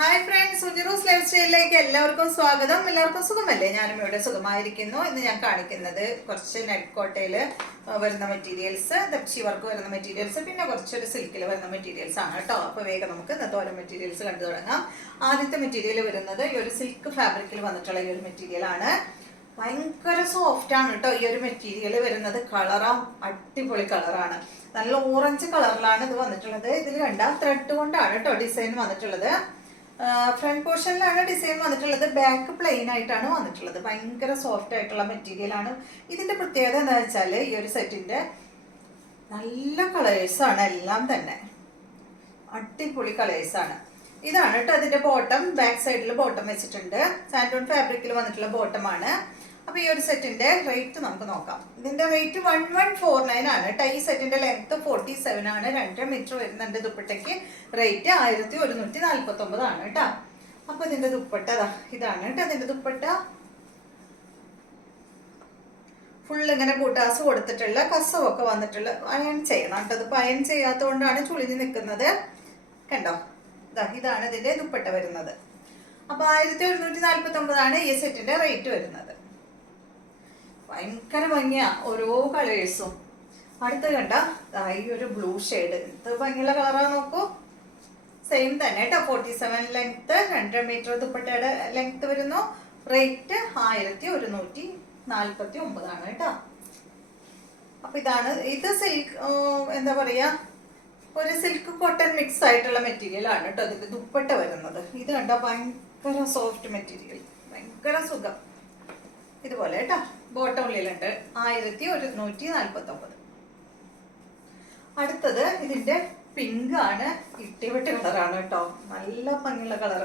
Hi friends, സുജിറൂസ് life സ്റ്റൈലിലേക്ക് എല്ലാവർക്കും സ്വാഗതം. എല്ലാവർക്കും സുഖമല്ലേ? ഞാനും ഇവിടെ സുഖമായിരിക്കുന്നു. ഇന്ന് ഞാൻ കാണിക്കുന്നത് കുറച്ച് നെറ്റ് കോട്ടയിൽ വരുന്ന മെറ്റീരിയൽസ്, ദപ്ഷി വർക്ക് വരുന്ന മെറ്റീരിയൽസ്, പിന്നെ കുറച്ചൊരു സിൽക്കിൽ വരുന്ന മെറ്റീരിയൽസ് ആണ് കേട്ടോ. അപ്പോൾ വേഗം നമുക്ക് ഇന്നത്തെ ഓരോ മെറ്റീരിയൽസ് കണ്ടു തുടങ്ങാം. ആദ്യത്തെ മെറ്റീരിയൽ വരുന്നത് ഈ ഒരു സിൽക്ക് ഫാബ്രിക്കിൽ വന്നിട്ടുള്ള ഈ ഒരു മെറ്റീരിയൽ ആണ്. ഭയങ്കര സോഫ്റ്റ് ആണ് കേട്ടോ ഈ ഒരു മെറ്റീരിയൽ വരുന്നത്. കളറാ അടിപൊളി കളറാണ്. നല്ല ഓറഞ്ച് കളറിലാണ് ഇത് വന്നിട്ടുള്ളത്. ഇതിൽ കണ്ട ത്രെഡ് കൊണ്ടാണ് കേട്ടോ ഡിസൈൻ വന്നിട്ടുള്ളത്. ഫ്രണ്ട് പോർഷനിലാണ് ഡിസൈൻ വന്നിട്ടുള്ളത്. ബാക്ക് പ്ലെയിൻ ആയിട്ടാണ് വന്നിട്ടുള്ളത്. ഭയങ്കര സോഫ്റ്റ് ആയിട്ടുള്ള മെറ്റീരിയൽ ആണ്. ഇതിന്റെ പ്രത്യേകത എന്താ വെച്ചാൽ ഈ ഒരു സെറ്റിന്റെ നല്ല കളേഴ്സ് ആണ്. എല്ലാം തന്നെ അടിപൊളി കളേഴ്സ് ആണ്. ഇതാണ് കേട്ടോ അതിന്റെ ബോട്ടം. ബാക്ക് സൈഡിൽ ബോട്ടം വെച്ചിട്ടുണ്ട്. സാൻഡോൺ ഫാബ്രിക്കിൽ വന്നിട്ടുള്ള ബോട്ടം ആണ്. അപ്പൊ ഈ ഒരു സെറ്റിന്റെ റേറ്റ് നമുക്ക് നോക്കാം. ഇതിന്റെ റേറ്റ് 1149 ആണ് കേട്ടോ. ഈ സെറ്റിന്റെ ലെങ്ത് 47 ആണ്. 2 മീറ്റർ വരുന്നുണ്ട്. ദുപ്പട്ടയ്ക്ക് റേറ്റ് 1149 ആണ് കേട്ടോ. അപ്പൊ ഇതിന്റെ ദുപ്പട്ട ഇതാണ് കേട്ടോ. അതിന്റെ ദുപ്പട്ട ഫുൾ ഇങ്ങനെ ബൂട്ടാസ് കൊടുത്തിട്ടുള്ള കസവൊക്കെ വന്നിട്ടുള്ള അയൺ ചെയ്യണം കേട്ടോ. അതിപ്പോ അയൺ ചെയ്യാത്തതുകൊണ്ടാണ് ചുളിഞ്ഞ് നിൽക്കുന്നത്. കണ്ടോ, ഇതാണ് ഇതിന്റെ ദുപ്പട്ട വരുന്നത്. അപ്പൊ 1149 ആണ് ഈ സെറ്റിന്റെ റേറ്റ് വരുന്നത്. ഭയങ്കര ഭംഗിയാ ഓരോ കളേഴ്സും. അടുത്ത് കണ്ട ഈ ഒരു ബ്ലൂ ഷെയ്ഡ്, ഇത് ഭംഗിയുള്ള കളറാ നോക്കൂ. സെയിം തന്നെ കേട്ടോ. 47 ലെങ്ത്, 2 മീറ്റർ ദുപ്പട്ടയുടെ ലെങ്ത് വരുന്നു. റേറ്റ് 1149 ആണ് കേട്ടോ. അപ്പൊ ഇതാണ് ഇത് സിൽക്ക്, എന്താ പറയാ, ഒരു സിൽക്ക് കോട്ടൺ മിക്സ് ആയിട്ടുള്ള മെറ്റീരിയൽ ആണ് കേട്ടോ ഇതിന്റെ ദുപ്പട്ട വരുന്നത്. ഇത് കണ്ട ഭയങ്കര സോഫ്റ്റ് മെറ്റീരിയൽ, ഭയങ്കര സുഖം. ഇതുപോലെ കേട്ടോ. ബോട്ടം ഉള്ളിലുണ്ട്. 1149. അടുത്തത് ഇതിന്റെ പിങ്ക് ആണ്. ഇട്ടിവെട്ട് കളറാണ് കേട്ടോ. നല്ല ഭംഗിയുള്ള കളർ.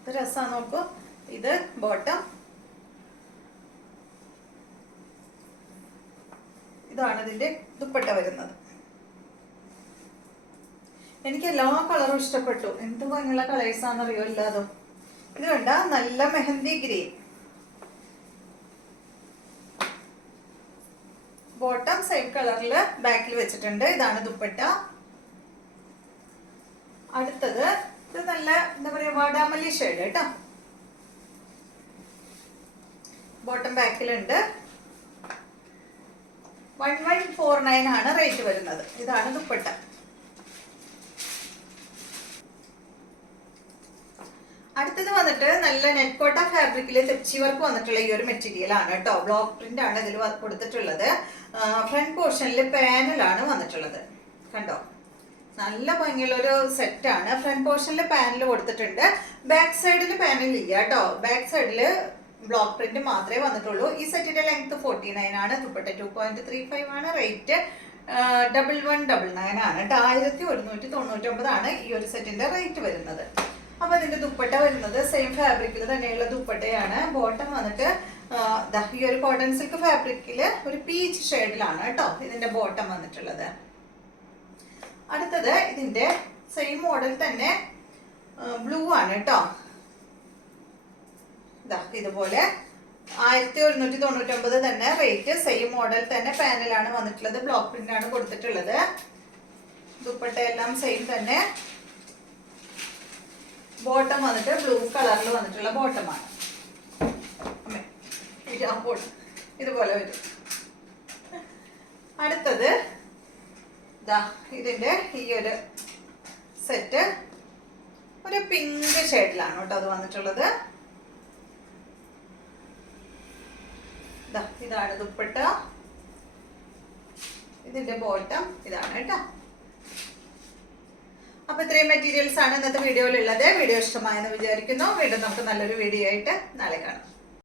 ഇത് രസാ നോക്കൂ. ഇത് ബോട്ടം. ഇതാണ് ഇതിന്റെ ദുപ്പട്ട വരുന്നത്. എനിക്ക് എല്ലാ കളറും ഇഷ്ടപ്പെട്ടു. എന്ത് ഭംഗിയുള്ള കളേഴ്സാണെന്നറിയോ ഇല്ലാതോ. ഇത് കണ്ട നല്ല മെഹന്തി ഗ്രീൻ. ബോട്ടം സെയിം കളറില് ബാക്കിൽ വെച്ചിട്ടുണ്ട്. ഇതാണ് ദുപ്പട്ട. അടുത്തത് ഇത് നല്ല എന്താ പറയാ വാടാമല്ലി ഷെയ്ഡ് കേട്ടോ. ബോട്ടം ബാക്കിലുണ്ട്. 1149 ആണ് റേറ്റ് വരുന്നത്. ഇതാണ് ദുപ്പട്ട. അടുത്തത് വന്നിട്ട് നല്ല നെറ്റ് കോട്ട ഫാബ്രിക്കില് തെച്ചി വർക്ക് വന്നിട്ടുള്ള ഈ ഒരു മെറ്റീരിയൽ ആണ് കേട്ടോ. ബ്ലോക്ക് പ്രിന്റ് ആണ് ഇതിൽ കൊടുത്തിട്ടുള്ളത്. ഫ്രണ്ട് പോർഷനിൽ പാനലാണ് വന്നിട്ടുള്ളത്. കണ്ടോ, നല്ല ഭംഗിയുള്ള ഒരു സെറ്റ് ആണ്. ഫ്രണ്ട് പോർഷനിൽ പാനൽ കൊടുത്തിട്ടുണ്ട്. ബാക്ക് സൈഡിൽ പാനൽ ഇല്ല കേട്ടോ. ബാക്ക് സൈഡില് ബ്ലോക്ക് പ്രിന്റ് മാത്രമേ വന്നിട്ടുള്ളൂ. ഈ സെറ്റിന്റെ ലെങ്ത് 49 ആണ്. ദുപ്പട്ട 2.35 ആണ്. റേറ്റ് 1199 ആണ് കേട്ടോ. 1199 ആണ് ഈ ഒരു സെറ്റിന്റെ റേറ്റ് വരുന്നത്. അപ്പൊ അതിന്റെ ദുപ്പട്ട വരുന്നത് സെയിം ഫാബ്രിക്കിൽ തന്നെയുള്ള ദുപ്പട്ടയാണ്. ബോട്ടം വന്നിട്ട് ഈ ഒരു കോട്ടൺ സിൽക്ക് ഫാബ്രിക്കില് ഒരു പീച്ച് ഷെയ്ഡിലാണ് കേട്ടോ ഇതിന്റെ ബോട്ടം വന്നിട്ടുള്ളത്. അടുത്തത് ഇതിന്റെ സെയിം മോഡൽ തന്നെ ബ്ലൂ ആണ് കേട്ടോ. ഇതുപോലെ 1199 തന്നെ റേറ്റ്. സെയിം മോഡൽ തന്നെ പാനലാണ് വന്നിട്ടുള്ളത്. ബ്ലോക്ക് പ്രിന്റ് ആണ് കൊടുത്തിട്ടുള്ളത്. ദുപ്പട്ട എല്ലാം സെയിം തന്നെ. ബോട്ടം വന്നിട്ട് ബ്ലൂ കളറിൽ വന്നിട്ടുള്ള ബോട്ടമാണ്. ഇതുപോലെ വരും. അടുത്തത് ഇതിന്റെ ഈ ഒരു സെറ്റ് ഒരു പിങ്ക് ഷെയ്ഡിലാണ് കേട്ടോ അത് വന്നിട്ടുള്ളത്. ഇതാണ് ദുപ്പട്ട. ഇതിന്റെ ബോട്ടം ഇതാണ് കേട്ടോ. അപ്പൊ ഇത്രയും മെറ്റീരിയൽസ് ആണ് ഇന്നത്തെ വീഡിയോയിലുള്ളത്. വീഡിയോ ഇഷ്ടമായെന്ന് വിചാരിക്കുന്നു. വീണ്ടും നമുക്ക് നല്ലൊരു വീഡിയോ ആയിട്ട് നാളെ കാണാം.